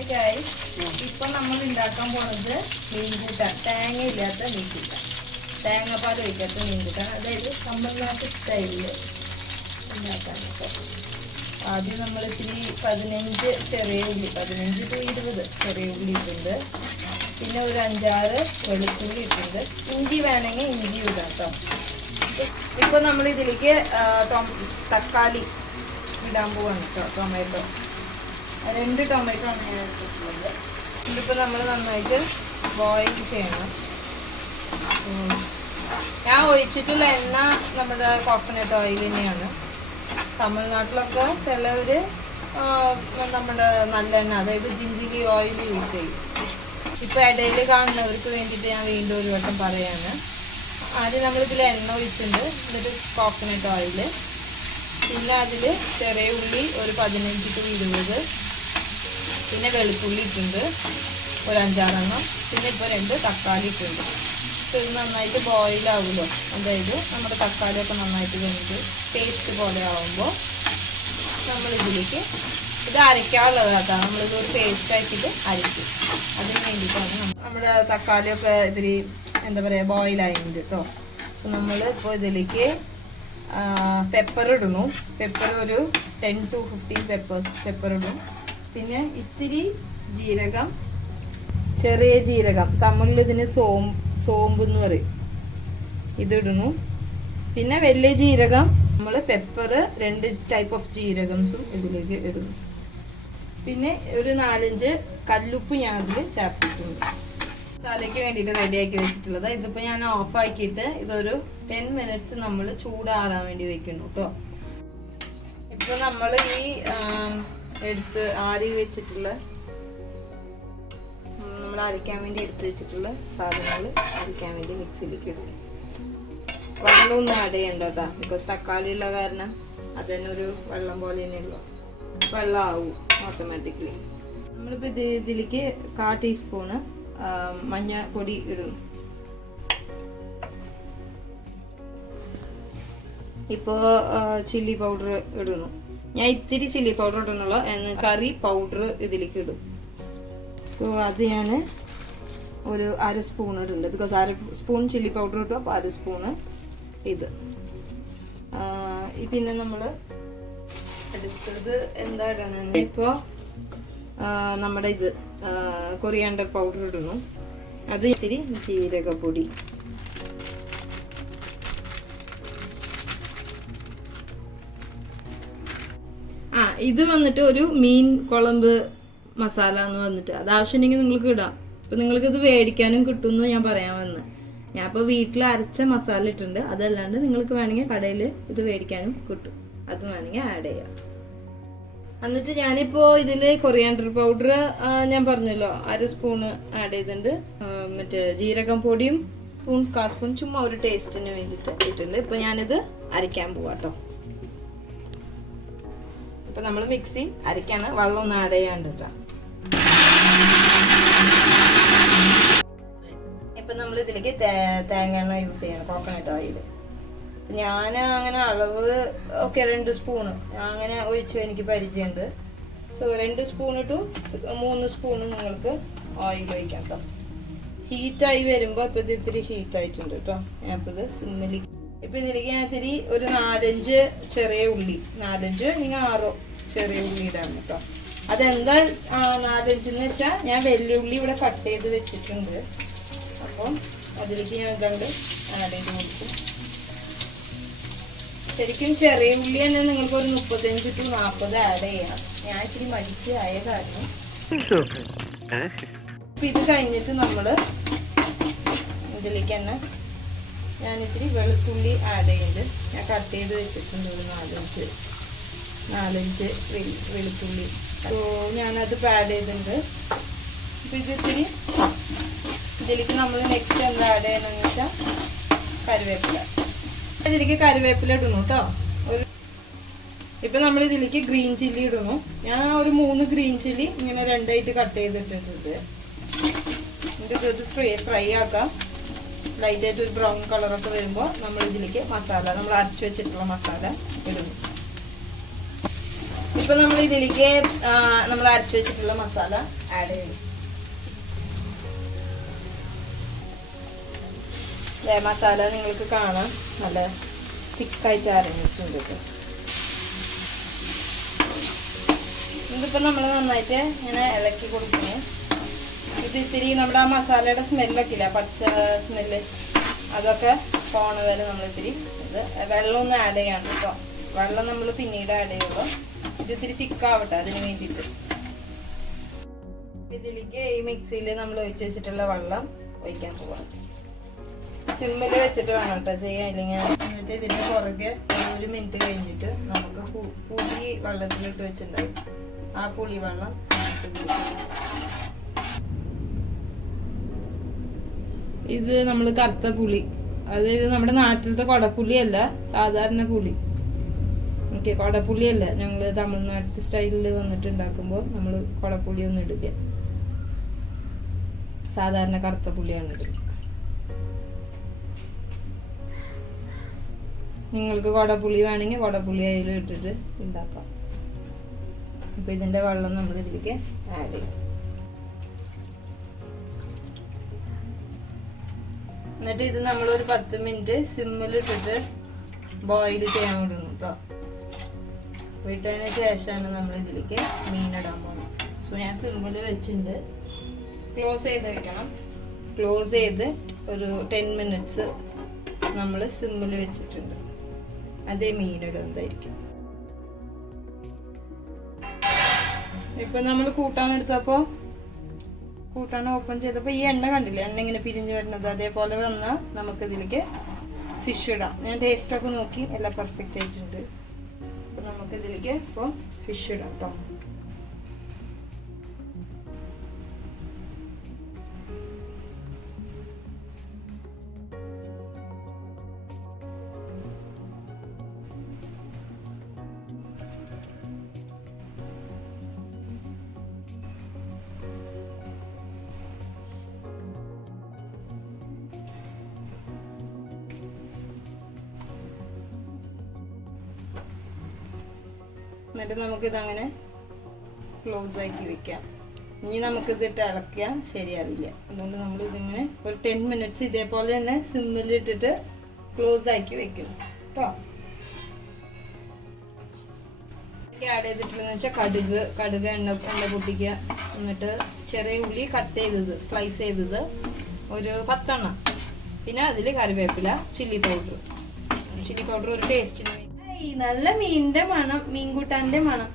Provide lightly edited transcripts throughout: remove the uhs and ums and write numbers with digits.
Hi guys, ഇപ്പം നമ്മൾ ഉണ്ടാക്കാൻ പോണത് മീൻകൂട്ടാൻ. തേങ്ങയില്ലാത്ത മീൻകൂട്ടാൻ, തേങ്ങാപ്പാൽ ഒഴിക്കാത്ത മീൻകൂട്ടാൻ, അതായത് തമിഴ്നാട്ട് സ്റ്റൈലിൽ ഉണ്ടാക്കാനൊക്കെ. ആദ്യം നമ്മൾ ഇത്തിരി 15 ചെറിയ ഉള്ളി, 15 to 20 ചെറിയ ഉള്ളി ഇട്ടുണ്ട്. പിന്നെ ഒരു 5-6 വെളുത്തുള്ളി ഇട്ടുണ്ട്. ഇഞ്ചി വേണമെങ്കിൽ ഇഞ്ചി ഇടാം കേട്ടോ. ഇപ്പം നമ്മൾ ഇതിലേക്ക് തക്കാളി ഇടാൻ പോവാണ് കേട്ടോ. ടൊമാറ്റോ 2 ടൊമാറ്റോ ആണ് ഞാൻ എടുത്തിട്ടുള്ളത്. ഇതിപ്പോൾ നമ്മൾ നന്നായിട്ട് ബോയിൽ ചെയ്യണം. ഞാൻ ഒഴിച്ചിട്ടുള്ള എണ്ണ നമ്മുടെ കോക്കനട്ട് ഓയിൽ തന്നെയാണ്. തമിഴ്നാട്ടിലൊക്കെ ചിലവർ നമ്മുടെ നല്ലെണ്ണ, അതായത് ജിഞ്ചിലി ഓയിൽ യൂസ് ചെയ്യും. ഇപ്പോൾ ഇടയിൽ കാണുന്നവർക്ക് വേണ്ടിയിട്ട് ഞാൻ വീണ്ടും ഒരു വട്ടം പറയാണ്. ആദ്യം നമ്മളിതിൽ എണ്ണ ഒഴിച്ചിട്ടുണ്ട്, എന്നിട്ട് കോക്കനട്ട് ഓയിൽ, പിന്നെ അതിൽ ചെറിയ ഉള്ളി ഒരു 15 to 20, പിന്നെ വെളുത്തുള്ളി ഇട്ടുണ്ട് ഒരു 5-6 എണ്ണം, പിന്നെ ഇപ്പോൾ 2 തക്കാളി ഇട്ടുണ്ട്. ഇത് നന്നായിട്ട് ബോയിലാവുമല്ലോ, അതായത് നമ്മുടെ തക്കാളിയൊക്കെ നന്നായിട്ട് വെന്ത് പേസ്റ്റ് പോലെ ആവുമ്പോൾ നമ്മളിതിലേക്ക് ഇത് അരയ്ക്കാനുള്ളതാണ്. നമ്മളിത് ഒരു പേസ്റ്റ് ആക്കിയിട്ട് അരയ്ക്കും. അതിന് വേണ്ടിയിട്ടാണ് നമ്മുടെ തക്കാളിയൊക്കെ ഇതിൽ എന്താ പറയുക ബോയിലായിട്ടുണ്ട് കേട്ടോ. അപ്പോൾ നമ്മൾ ഇപ്പോൾ ഇതിലേക്ക് പെപ്പർ ഇടുന്നു. പെപ്പർ ഒരു 10 to 15 പെപ്പർ ഇടും. പിന്നെ ഇത്തിരി ജീരകം, ചെറിയ ജീരകം, തമിഴിൽ ഇതിന് സോമ്പ് എന്ന് പറയും, ഇതിടുന്നു. പിന്നെ വലിയ ജീരകം, നമ്മൾ പെപ്പർ 2 ടൈപ്പ് ഓഫ് ജീരകംസും ഇതിലേക്ക് ഇടുന്നു. പിന്നെ ഒരു 4-5 കല്ലുപ്പ് ഞാൻ അതിൽ ചേർത്തിട്ടുണ്ട്. മസാലയ്ക്ക് വേണ്ടിയിട്ട് റെഡിയാക്കി വെച്ചിട്ടുള്ളത്. ഇതിപ്പോൾ ഞാൻ ഓഫാക്കിയിട്ട് ഇതൊരു 10 minutes നമ്മൾ ചൂടാറാൻ വേണ്ടി വെക്കുന്നു കേട്ടോ. ഇപ്പോൾ നമ്മൾ ഈ എടുത്ത് ആരി വെച്ചിട്ടുള്ള, നമ്മൾ അരയ്ക്കാൻ വേണ്ടി എടുത്ത് വെച്ചിട്ടുള്ള സാധനങ്ങൾ അരയ്ക്കാൻ വേണ്ടി മിക്സിയിലേക്ക് ഇടും. വെള്ളമൊന്നും ആഡ് ചെയ്യണ്ട കേട്ടോ, ബിക്കോസ് തക്കാളി ഉള്ള കാരണം അത് തന്നെ ഒരു വെള്ളം പോലെ തന്നെയുള്ളൂ, വെള്ളം ആവും ഓട്ടോമാറ്റിക്കലി. നമ്മളിപ്പോൾ ഇതിലേക്ക് 1/4 ടീസ്പൂണ് മഞ്ഞൾപ്പൊടി ഇടും. ഇപ്പോൾ ചില്ലി പൗഡർ ഇടുന്നു. ഞാൻ ഇത്തിരി ചില്ലി പൗഡർ ഇടുന്നുള്ളൂ, കറി പൗഡർ ഇതിലേക്ക് ഇടും. സോ അത് ഞാൻ ഒരു 1/2 സ്പൂൺ ഇടുന്നുണ്ട്, ബിക്കോസ് 1/2 സ്പൂൺ ചില്ലി പൗഡർ ഇട്ടു, അപ്പോൾ 1/2 സ്പൂണ് ഇത്. പിന്നെ നമ്മൾ എടുത്തത് എന്താ ഇടണമെന്ന്, ഇപ്പോൾ നമ്മുടെ ഇത് കൊറിയാണ്ടർ പൗഡർ ഇടുന്നു. അത് ഇത്തിരി ജീരകപ്പൊടി, ഇത് വന്നിട്ട് ഒരു മീൻ കുളമ്പ് മസാല എന്ന് വന്നിട്ട്, അത് ആവശ്യമുണ്ടെങ്കിൽ നിങ്ങൾക്ക് ഇടാം. ഇപ്പം നിങ്ങൾക്കിത് മേടിക്കാനും കിട്ടുമെന്ന് ഞാൻ പറയാൻ വന്ന്. ഞാൻ ഇപ്പോൾ വീട്ടിൽ അരച്ച മസാല ഇട്ടിട്ടുണ്ട്. അതല്ലാണ്ട് നിങ്ങൾക്ക് വേണമെങ്കിൽ കടയിൽ ഇത് മേടിക്കാനും കിട്ടും, അത് വേണമെങ്കിൽ ആഡ് ചെയ്യാം. എന്നിട്ട് ഞാനിപ്പോൾ ഇതിൽ കൊറിയാണ്ടർ പൗഡർ ഞാൻ പറഞ്ഞല്ലോ 1/2 സ്പൂണ് ആഡ് ചെയ്തിട്ടുണ്ട്. മറ്റേ ജീരകം പൊടിയും 1/4 സ്പൂൺ ചുമ്മാ ഒരു ടേസ്റ്റിന് വേണ്ടിയിട്ട് ഇട്ടിട്ടുണ്ട്. ഇപ്പോൾ ഞാനിത് അരയ്ക്കാൻ പോവാം കേട്ടോ. ഇപ്പം നമ്മൾ മിക്സി അരയ്ക്കാണ്, വെള്ളമൊന്നും ആഡ് ചെയ്യാണ്ട് കേട്ടോ. ഇപ്പം നമ്മൾ ഇതിലേക്ക് തേങ്ങ എണ്ണ യൂസ് ചെയ്യണം, കോക്കനട്ട് ഓയിൽ. ഞാൻ അങ്ങനെ അളവ് ഒക്കെ 2 സ്പൂണ് അങ്ങനെ ഒഴിച്ചു എനിക്ക് പരിചയമുണ്ട്. സോ 2 സ്പൂണ് ടു 3 സ്പൂണ് നിങ്ങൾക്ക് ഓയിൽ ഒഴിക്കാം കേട്ടോ. ഹീറ്റായി വരുമ്പോൾ ഇപ്പോൾ ഇത് ഇത്തിരി ഹീറ്റായിട്ടുണ്ട് കേട്ടോ. ഞാൻ ഇപ്പോൾ ഇത് സിമ്മിലേക്ക്, ഇപ്പം ഇതിലേക്ക് ഞാൻ ഇത്തിരി ഒരു 4-5 ചെറിയ ഉള്ളി, 4-5 നിങ്ങൾ 6 ചെറിയ ഉള്ളി ഇടാണ് കേട്ടോ. അതെന്താ 4-5 എന്ന് വെച്ചാൽ ഞാൻ വലിയ ഉള്ളി ഇവിടെ കട്ട് ചെയ്ത് വെച്ചിട്ടുണ്ട്. അപ്പം അതിലേക്ക് ഞാൻ ഇതാണ്ട് ആഡ് ചെയ്ത് കൊടുക്കും. ശരിക്കും ചെറിയ ഉള്ളി തന്നെ നിങ്ങൾക്ക് ഒരു 35 to 40 ആഡ് ചെയ്യാം. ഞാൻ ഇത്തിരി മടിച്ച് ആയ കാരണം. അപ്പം ഇത് കഴിഞ്ഞിട്ട് നമ്മൾ ഇതിലേക്ക് തന്നെ ഞാൻ ഇത്തിരി വെളുത്തുള്ളി ആഡ് ചെയ്യുന്നുണ്ട്. ഞാൻ കട്ട് ചെയ്ത് വെച്ചിട്ടുണ്ട് ഒരു 4-5 വെളുത്തുള്ളി. അപ്പോൾ ഞാനത് ആഡ് ചെയ്തിട്ടുണ്ട്. അപ്പോൾ ഇത് ഇത്തിരി ഇതിലേക്ക് നമ്മൾ നെക്സ്റ്റ് എന്താ ആഡ് ചെയ്യണമെന്ന് വെച്ചാൽ കറിവേപ്പില. ഇതിലേക്ക് കറിവേപ്പില ഇടുന്നു കേട്ടോ. ഇപ്പം നമ്മൾ ഇതിലേക്ക് ഗ്രീൻ ചില്ലി ഇടുന്നു. ഞാൻ ഒരു 3 ഗ്രീൻ ചില്ലി ഇങ്ങനെ 2ആയിട്ട് കട്ട് ചെയ്തിട്ടിട്ടുണ്ട്. എന്നിട്ട് ഇത് ഫ്രൈ ആക്കാം. ലൈറ്റായിട്ട് ഒരു ബ്രൗൺ കളറൊക്കെ വരുമ്പോൾ നമ്മൾ ഇതിലേക്ക് മസാല, നമ്മൾ അരച്ച് വെച്ചിട്ടുള്ള മസാല ഇടുന്നു. ഇപ്പൊ നമ്മൾ ഇതിലേക്ക് നമ്മൾ അരച്ചു വെച്ചിട്ടുള്ള മസാല ആഡ് ചെയ്യും. മസാല നിങ്ങൾക്ക് കാണാം നല്ല തിക്കായിട്ട് അരഞ്ഞിട്ടുണ്ട്. ഇതിപ്പോ നമ്മൾ നന്നായിട്ട് ഇങ്ങനെ ഇളക്കി കൊടുക്കുന്നു. ഇത് ഇത്തിരി നമ്മുടെ ആ മസാലയുടെ സ്മെല്ലൊക്കെ ഇല്ല, പച്ച സ്മെല്ല്, അതൊക്കെ പോണ വരെ നമ്മൾ ഇത്തിരി ഇത് വെള്ളമൊന്നും ആഡ് ചെയ്യാണ് കേട്ടോ. വെള്ളം നമ്മൾ പിന്നീട് ആഡ് ചെയ്യുള്ളൂ. ഇത് ഇത്തിരി തിക്കാവട്ടെ, അതിന് വേണ്ടിയിട്ട്. ഇതിലേക്ക് ഈ മിക്സിയിൽ നമ്മൾ ഒഴിച്ച് വെച്ചിട്ടുള്ള വെള്ളം ഒഴിക്കാൻ പോവാം. സിമ്മിൽ വെച്ചിട്ട് വേണം കേട്ടോ ചെയ്യാൻ, ഇല്ലെങ്കിൽ. എന്നിട്ട് ഇതിൻ്റെ പുറകെ 1 മിനിറ്റ് കഴിഞ്ഞിട്ട് നമുക്ക് പുളി വെള്ളത്തിലിട്ട് വെച്ചിട്ടുണ്ടാവും. ആ പുളി വെള്ളം ഇത് നമ്മൾ കറുത്ത പുളി, അതായത് നമ്മുടെ നാട്ടിലത്തെ കൊടപ്പുളിയല്ല, സാധാരണ പുളി. ഓക്കെ, കൊടപ്പുളിയല്ല, ഞങ്ങൾ തമിഴ്നാട്ട് സ്റ്റൈലിൽ വന്നിട്ട് ഉണ്ടാക്കുമ്പോൾ നമ്മൾ കൊടപ്പുളി ഒന്നും ഇടില്ല, സാധാരണ കറുത്ത പുളിയാണ് ഇടുക. നിങ്ങൾക്ക് കൊടപ്പുളി വേണമെങ്കിൽ കൊടപ്പുളി അതിൽ ഇട്ടിട്ട് ഉണ്ടാക്കാം. അപ്പോൾ ഇതിൻ്റെ വെള്ളം നമ്മൾ ഇതിലേക്ക് ആഡ് ചെയ്യും. എന്നിട്ട് ഇത് നമ്മളൊരു 10 മിനിറ്റ് സിമ്മിൽ ഇട്ടിട്ട് ബോയിൽ ചെയ്യാൻ വിടണം കേട്ടോ. വിട്ടതിന് ശേഷമാണ് നമ്മൾ ഇതിലേക്ക് മീനിടാൻ പോകുന്നത്. സോ ഞാൻ സിമ്മിൽ വെച്ചിട്ടുണ്ട്. ക്ലോസ് ചെയ്ത് വെക്കണം. ക്ലോസ് ചെയ്ത് ഒരു 10 മിനിറ്റ്സ് നമ്മൾ സിമ്മിൽ വെച്ചിട്ടുണ്ട്. അതേ മീനിടുന്നതായിരിക്കും. ഇപ്പൊ നമ്മൾ കൂട്ടാനെടുത്തപ്പോൾ കൂട്ടാൻ ഓപ്പൺ ചെയ്തപ്പോൾ ഈ എണ്ണ കണ്ടില്ലേ, എണ്ണ ഇങ്ങനെ പിരിഞ്ഞു വരുന്നത്, അതേപോലെ വന്നാൽ നമുക്ക് ഇതിലേക്ക് ഫിഷ് ഇടാം. ഞാൻ ടേസ്റ്റൊക്കെ നോക്കി എല്ലാം പെർഫെക്റ്റ് ആയിട്ടുണ്ട്. അപ്പോൾ നമുക്ക് ഇതിലേക്ക് ഇപ്പോൾ ഫിഷ് ഇടാം കേട്ടോ. എന്നിട്ട് നമുക്കിതങ്ങനെ ക്ലോസ് ആക്കി വെക്കാം. ഇനി നമുക്കിതിട്ട് ഇളക്കിയാൽ ശരിയാവില്ല. അതുകൊണ്ട് നമ്മൾ ഇതിങ്ങനെ ഒരു 10 മിനിറ്റ്സ് ഇതേപോലെ തന്നെ സിമ്മിലിട്ടിട്ട് ക്ലോസ് ആക്കി വെക്കും കേട്ടോ. ആഡ് ചെയ്തിട്ടുള്ളതെന്ന് വെച്ചാൽ കടുക് എണ്ണ പൊട്ടിക്കുക. എന്നിട്ട് ചെറിയ ഉള്ളി കട്ട് ചെയ്തത്, സ്ലൈസ് ചെയ്തത് ഒരു 10 എണ്ണം. പിന്നെ അതിൽ കറിവേപ്പില, ചില്ലി പൗഡർ ഒരു ടേസ്റ്റിന്. നല്ല മീനിന്റെ മണം, മീൻകൂട്ടാന്റെ മണം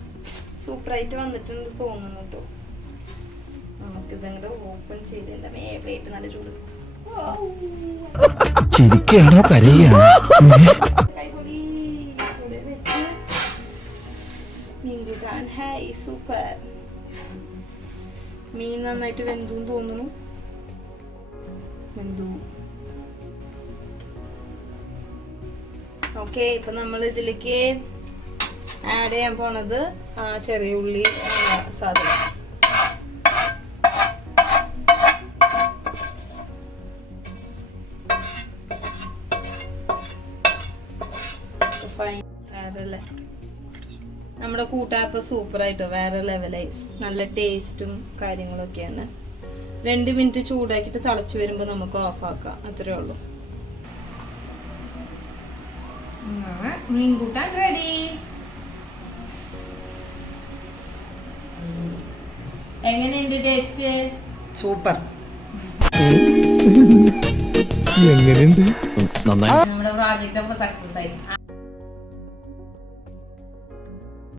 സൂപ്പറായിട്ട് വന്നിട്ടുണ്ട് തോന്നുന്നു കേട്ടോ. നമുക്കിതങ്ങോട്ട് ഓപ്പൺ ചെയ്തില്ല. പ്ലേറ്റ് നല്ല ചൂട്. മീൻകൂട്ടാൻ ഹായ് സൂപ്പർ. മീൻ നന്നായിട്ട് വെന്തു തോന്നുന്നു. വെന്തു. ഓക്കെ, ഇപ്പൊ നമ്മൾ ഇതിലേക്ക് ആഡ് ചെയ്യാൻ പോണത് ചെറിയ ഉള്ളി സാധനം. നമ്മുടെ കൂട്ടാപ്പ് സൂപ്പറായിട്ടോ, വേറെ ലെവലായി, നല്ല ടേസ്റ്റും കാര്യങ്ങളൊക്കെയാണ്. 2 മിനിറ്റ് ചൂടാക്കിയിട്ട് തിളച്ച് വരുമ്പോൾ നമുക്ക് ഓഫ് ആക്കാം, അത്രേ ഉള്ളൂ. മീൻകൂട്ടാൻ റെഡി. എങ്ങനെയുണ്ട് ടേസ്റ്റ്? സൂപ്പർ. നമ്മുടെ പ്രോജക്റ്റ് ഒക്കെ സക്സസ് ആയി.